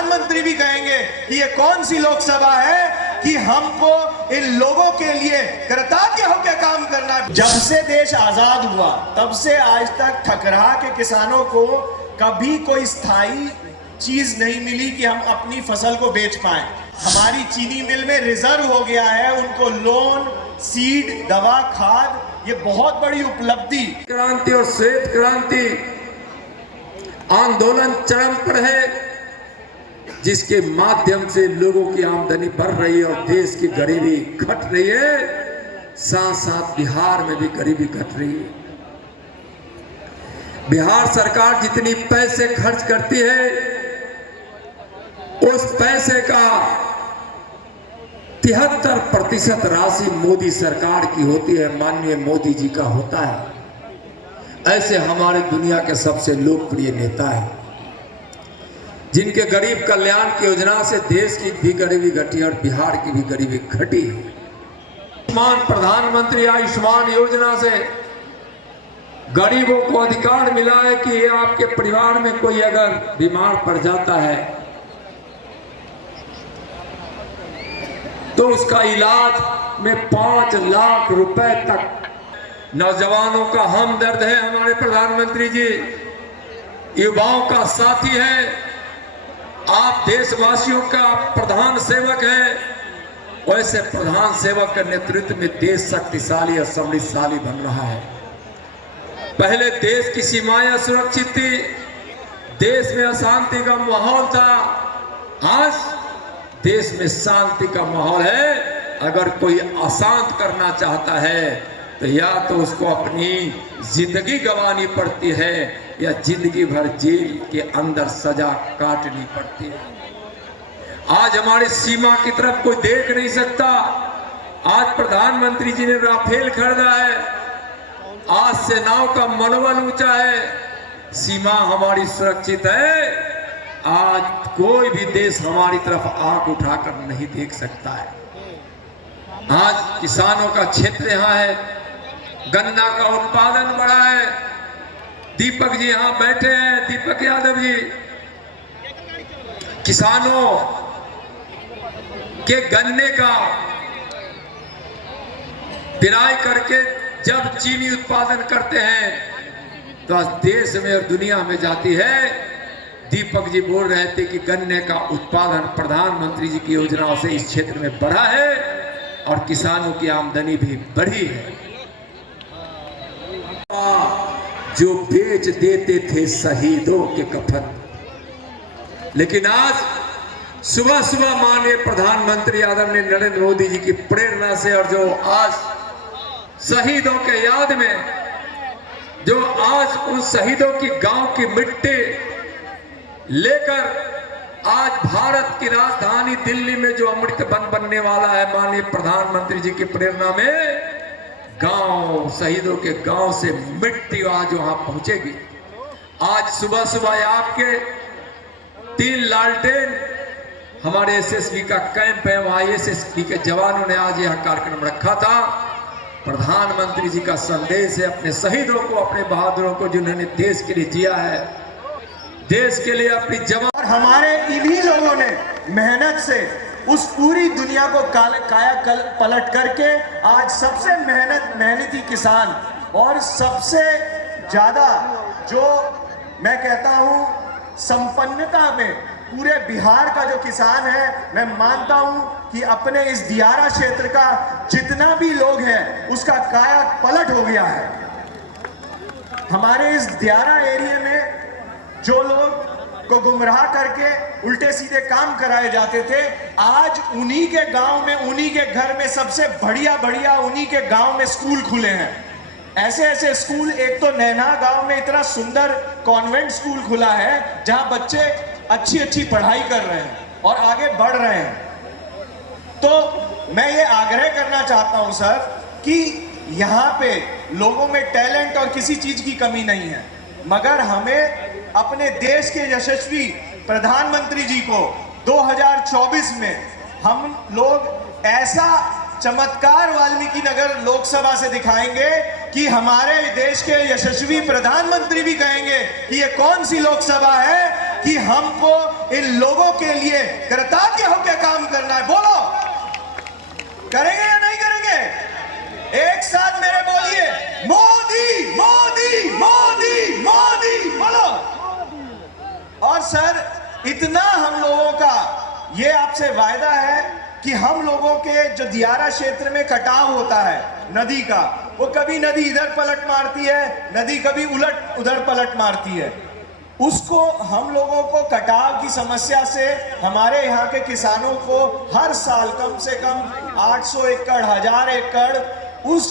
प्रधानमंत्री भी कहेंगे कि ये कौन सी लोकसभा है कि हमको इन लोगों के लिए कृतज्ञ होकर काम करना है। जब से देश आजाद हुआ तब से आज तक ठकराह के किसानों को कभी कोई स्थायी चीज नहीं मिली कि हम अपनी फसल को बेच पाए। हमारी चीनी मिल में रिजर्व हो गया है, उनको लोन, सीड, दवा, खाद, ये बहुत बड़ी उपलब्धि। क्रांति और श्वेत क्रांति आंदोलन चरम पर है, जिसके माध्यम से लोगों की आमदनी बढ़ रही है और देश की गरीबी घट रही है। साथ साथ बिहार में भी गरीबी घट रही है। बिहार सरकार जितनी पैसे खर्च करती है, उस पैसे का 73% राशि मोदी सरकार की होती है, माननीय मोदी जी का होता है। ऐसे हमारे दुनिया के सबसे लोकप्रिय नेता हैं, जिनके गरीब कल्याण की योजना से देश की भी गरीबी घटी और बिहार की भी गरीबी घटी। आयुष्मान प्रधानमंत्री आयुष्मान योजना से गरीबों को अधिकार मिला है कि आपके परिवार में कोई अगर बीमार पड़ जाता है तो उसका इलाज में 5 लाख रुपए तक। नौजवानों का हमदर्द है हमारे प्रधानमंत्री जी, युवाओं का साथी है, आप देशवासियों का प्रधान सेवक है। वैसे प्रधान सेवक के नेतृत्व में देश शक्तिशाली और समृद्धशाली बन रहा है। पहले देश की सीमाएं सुरक्षित थी, देश में अशांति का माहौल था, आज देश में शांति का माहौल है। अगर कोई अशांत करना चाहता है तो या तो उसको अपनी जिंदगी गंवानी पड़ती है या जिंदगी भर जेल के अंदर सजा काटनी पड़ती है। आज हमारी सीमा की तरफ कोई देख नहीं सकता। आज प्रधानमंत्री जी ने राफेल खरीदा है, आज सेनाओं का मनोबल ऊंचा है, सीमा हमारी सुरक्षित है। आज कोई भी देश हमारी तरफ आंख उठाकर नहीं देख सकता है। आज किसानों का क्षेत्र यहाँ है, गन्ना का उत्पादन बढ़ा है। दीपक जी यहाँ बैठे हैं, दीपक यादव जी, किसानों के गन्ने का पिराई करके जब चीनी उत्पादन करते हैं तो देश में और दुनिया में जाती है। दीपक जी बोल रहे थे कि गन्ने का उत्पादन प्रधानमंत्री जी की योजनाओं से इस क्षेत्र में बढ़ा है और किसानों की आमदनी भी बढ़ी है। जो बेच देते थे शहीदों के कफन, लेकिन आज सुबह सुबह माननीय प्रधानमंत्री आदरणीय नरेंद्र मोदी जी की प्रेरणा से और जो आज शहीदों के याद में जो आज उन शहीदों की गांव की मिट्टी लेकर आज भारत की राजधानी दिल्ली में जो अमृत वन बनने वाला है, माननीय प्रधानमंत्री जी की प्रेरणा में गांव, शहीदों के गांव से मिट्टी आज वहां पहुंचेगी। आज सुबह सुबह आपके 3 लालटेन हमारे एसएसबी का कैंप है, वहां एसएसबी के जवानों ने आज यह कार्यक्रम रखा था। प्रधानमंत्री जी का संदेश है अपने शहीदों को, अपने बहादुरों को, जिन्होंने देश के लिए जिया है, देश के लिए अपनी जवान। और हमारे इन्हीं लोगों ने मेहनत से उस पूरी दुनिया को काया पलट करके आज सबसे मेहनती किसान और सबसे ज्यादा जो मैं कहता हूं संपन्नता में पूरे बिहार का जो किसान है, मैं मानता हूं कि अपने इस दियारा क्षेत्र का जितना भी लोग हैं उसका काया पलट हो गया है। हमारे इस दियारा एरिया में जो लोग को गुमराह करके उल्टे सीधे काम कराए जाते थे, आज उन्हीं के गांव में, उन्हीं के घर में सबसे बढ़िया उन्हीं के गांव में स्कूल खुले हैं। ऐसे ऐसे स्कूल, एक तो नैना गांव में इतना सुंदर कॉन्वेंट स्कूल खुला है जहां बच्चे अच्छी पढ़ाई कर रहे हैं और आगे बढ़ रहे हैं। तो मैं ये आग्रह करना चाहता हूं सर कि यहाँ पे लोगों में टैलेंट और किसी चीज की कमी नहीं है, मगर हमें अपने देश के यशस्वी प्रधानमंत्री जी को 2024 में हम लोग ऐसा चमत्कार वाल्मीकि नगर लोकसभा से दिखाएंगे कि हमारे देश के यशस्वी प्रधानमंत्री भी कहेंगे कि ये कौन सी लोकसभा है कि हमको इन लोगों के बोलिए, कृतज्ञ होकर काम करना है। बोलो, करेंगे या नहीं करेंगे? एक साथ मेरे बोलिए, मोदी मोदी मोदी मोदी, बोलो। और सर, इतना हम लोगों का ये आपसे वायदा है कि हम लोगों के जो दियारा क्षेत्र में कटाव होता है नदी का, वो कभी नदी इधर पलट मारती है, नदी कभी उलट उधर पलट मारती है। उसको हम लोगों को कटाव की समस्या से हमारे यहाँ के किसानों को हर साल कम से कम 800 एकड़ 1000 एकड़ उस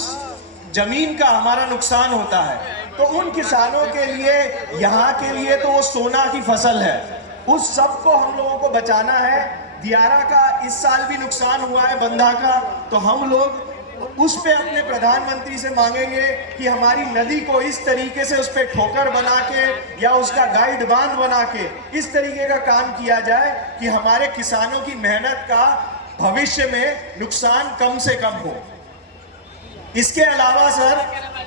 जमीन का हमारा नुकसान होता है। तो उन किसानों के लिए, यहाँ के लिए तो वो सोना की फसल है, उस सब को हम लोगों को बचाना है। दियारा का इस साल भी नुकसान हुआ है, बंधा का, तो हम लोग उस पे अपने प्रधानमंत्री से मांगेंगे कि हमारी नदी को इस तरीके से उस पे ठोकर बना के या उसका गाइड बांध बना के इस तरीके का काम किया जाए कि हमारे किसानों की मेहनत का भविष्य में नुकसान कम से कम हो। इसके अलावा सर,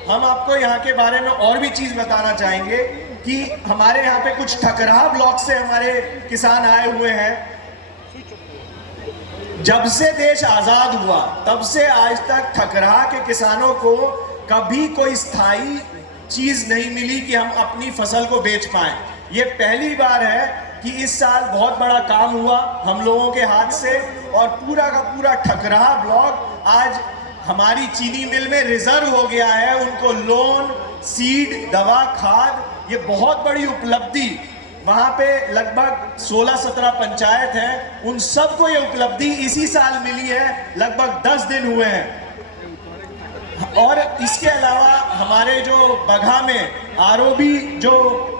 हम आपको यहाँ के बारे में और भी चीज बताना चाहेंगे कि हमारे यहाँ पे कुछ ठकराहा ब्लॉक से हमारे किसान आए हुए हैं। जब से देश आजाद हुआ तब से आज तक ठकराहा के किसानों को कभी कोई स्थायी चीज नहीं मिली कि हम अपनी फसल को बेच पाएं। ये पहली बार है कि इस साल बहुत बड़ा काम हुआ हम लोगों के हाथ से, और पूरा का पूरा ठकराहा ब्लॉक आज हमारी चीनी मिल में रिजर्व हो गया है। उनको लोन, सीड, दवा, खाद, ये बहुत बड़ी उपलब्धि, वहां पे लगभग 16-17 पंचायत हैं, उन सबको ये उपलब्धि इसी साल मिली है। लगभग 10 दिन हुए हैं। और इसके अलावा हमारे जो बगहा में आरओबी जो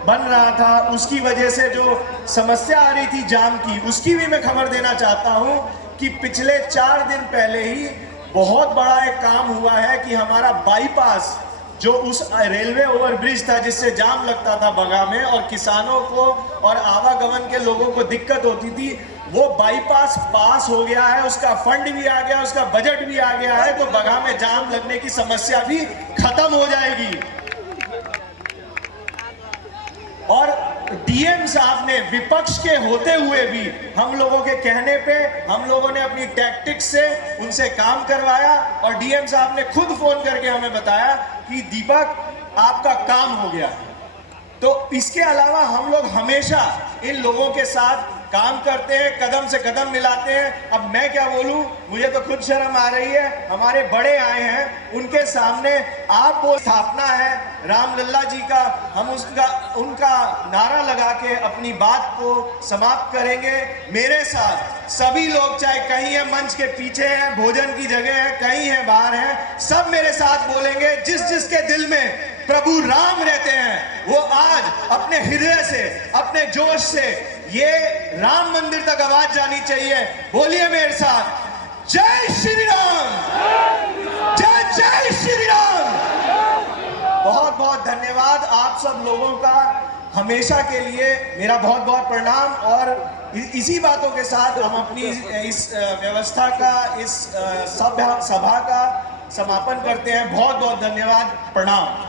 बन रहा था, उसकी वजह से जो समस्या आ रही थी जाम की, उसकी भी मैं खबर देना चाहता हूं कि पिछले 4 दिन पहले ही बहुत बड़ा एक काम हुआ है कि हमारा बाईपास, जो उस रेलवे ओवरब्रिज था जिससे जाम लगता था बगहा में और किसानों को और आवागमन के लोगों को दिक्कत होती थी, वो बाईपास पास हो गया है, उसका फंड भी आ गया, उसका बजट भी आ गया है, तो बगहा में जाम लगने की समस्या भी खत्म हो जाएगी। और डीएम साहब ने विपक्ष के होते हुए भी हम लोगों के कहने पे हम लोगों ने अपनी टैक्टिक्स से उनसे काम करवाया, और डीएम साहब ने खुद फोन करके हमें बताया कि दीपक, आपका काम हो गया। तो इसके अलावा हम लोग हमेशा इन लोगों के साथ काम करते हैं, कदम से कदम मिलाते हैं। अब मैं क्या बोलूं, मुझे तो खुद शर्म आ रही है। हमारे बड़े आए हैं, उनके सामने आप वो स्थापना है रामलला जी का, हम उनका नारा लगा के अपनी बात को समाप्त करेंगे। मेरे साथ सभी लोग, चाहे कहीं है मंच के पीछे है, भोजन की जगह है, कहीं है बाहर है, सब मेरे साथ बोलेंगे। जिस जिसके दिल में प्रभु राम रहते हैं, वो आज अपने हृदय से, अपने जोश से ये राम मंदिर तक आवाज जानी चाहिए। बोलिए मेरे साथ, जय श्री राम, जय जय श्री राम। बहुत बहुत धन्यवाद आप सब लोगों का। हमेशा के लिए मेरा बहुत बहुत प्रणाम। और इसी बातों के साथ हम अपनी इस व्यवस्था का, इस सभा का समापन करते हैं। बहुत बहुत धन्यवाद, प्रणाम।